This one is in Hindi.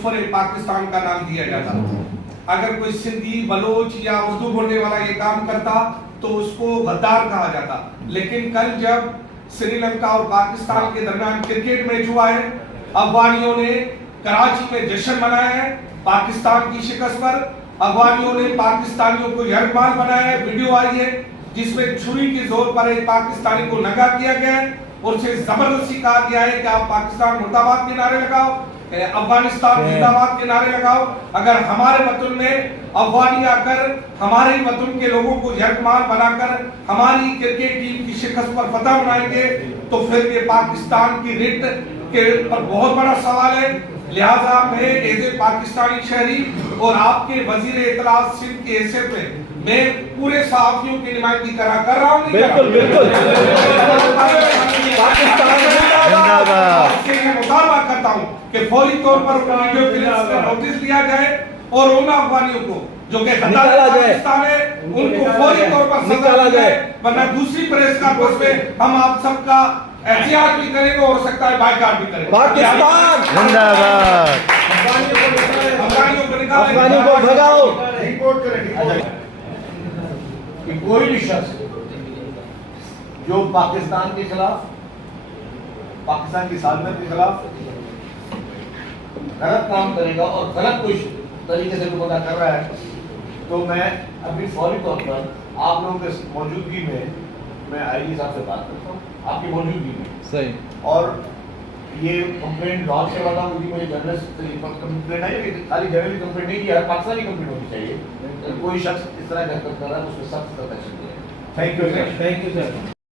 कुफर पाकिस्तान का नाम दिया जाता। अगर कोई सिंधी, बलोच या उर्दू बोलने वाला ये काम करता तो उसको गद्दार कहा जाता। लेकिन कल जब श्रीलंका और पाकिस्तान के दरमियान क्रिकेट मैच हुआ है, अफगानियों ने कराची में जश्न मनाया है पाकिस्तान की शिकस्त पर। अफगानियों ने पाकिस्तानियों को यरगमाल बनाया है। वीडियो आई है जिसमें छुरी के जोर पर एक पाकिस्तानी को नंगा किया गया है और उसे जबरदस्ती कहा गया है कि आप पाकिस्तान मुर्दाबाद के नारे लगाओ, अफगानिस्तान जिंदाबाद के नारे लगाओ। अगर हमारे वतन में अफगानी आकर हमारे वतन के लोगों को यरगमाल बनाकर हमारी क्रिकेट टीम की शिकस्त पर फतह बनाएंगे तो फिर ये पाकिस्तान की रिट के पर बहुत बड़ा सवाल है। लिहाजा मैं एज ए पाकिस्तानी शहरी और आपके वजीर इत्तलात सिंध के हैसियत में मैं पूरे सहाफियों की नुमाइंदगी कर रहा हूँ। बिल्कुल बिल्कुल मुतालबा करता हूँ कि फौरी तौर पर वीडियो क्लिप्स का नोटिस दिया जाए और उन अफगानियों को जो कि पाकिस्तान है उनको फौरी तौर पर निकाला जाए, वरना दूसरी प्रेस कॉन्फ्रेंस में हम आप सबका एहतियात भी करेंगे और हो सकता है बायकॉट भी करेंगे। पाकिस्तान जिंदाबाद। अफगानियों को भगाओ। रिपोर्ट करें कि कोई भी शख्स जो पाकिस्तान के खिलाफ, पाकिस्तान की सालमत के खिलाफ गलत काम करेगा और गलत कोई तरीके से पता कर रहा है तो मैं अभी फौरी तौर पर आप लोगों के मौजूदगी में मैं आईजी साहब से बात करता हूँ, आपकी मौजूदगी में सही, और ये कंप्लेंट लॉन्च करवाता हूँ। मुझे जर्नलिस्ट कंप्लेंट आई है, खाली जनरली कंप्लेंट नहीं किया, पाकिस्तानी कंप्लेंट होनी चाहिए। कोई शख्स इस तरह का कर रहा है तो उसमें सख्त एक्शन लिया। Thank you sir.